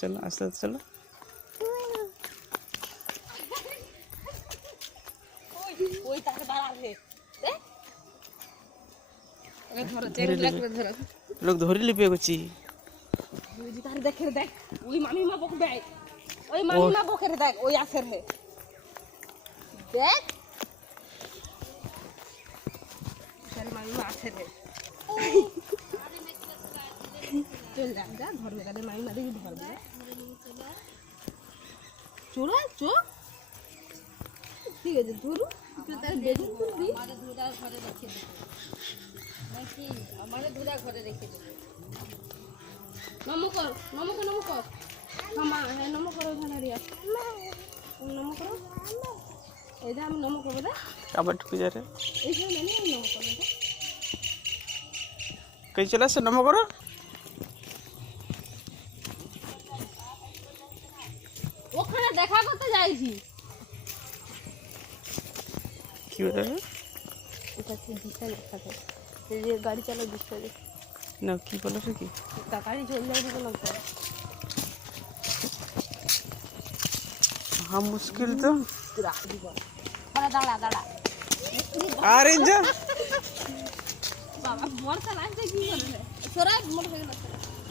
चलो आस्ते आस्ते चलो। लोग धरी लिपे गुची তারে দেখে দেখ ওই মামিমা বকবে ওই মামিমা বকে রে দেখ ওই আসের নে দেখ সারি মামিমা আসে রে চল যা যা ধরবে কালে মামিমা দেখি ধরবে চলো চো ঠিক আছে ধরু তুই তার বেগুন তুলবি আমাদের দুটা ঘরে রেখে দে নাকি আমাদের দুটা ঘরে রেখে দে নমো কর মামা হ্যাঁ নমো করো ভানারিয়া নমো করো এই যে আমি নমো করবো রে আবার ঢুকে যা রে এই যে আমি নমো করবো রে কই চলে আসছে নমো করো ওখানে দেখা করতে যাইছি কি বলে এটা কি দিশা লেখা আছে এই যে গাড়ি চালার দিশা না কি বলে কি গাড়ি চলে যাবে বললাম তো हाँ मुश्किल तो দাঁড়া দাঁড়া अरे जा বাবা মোটরসাইকেল কি করে সরাই মোটরসাইকেল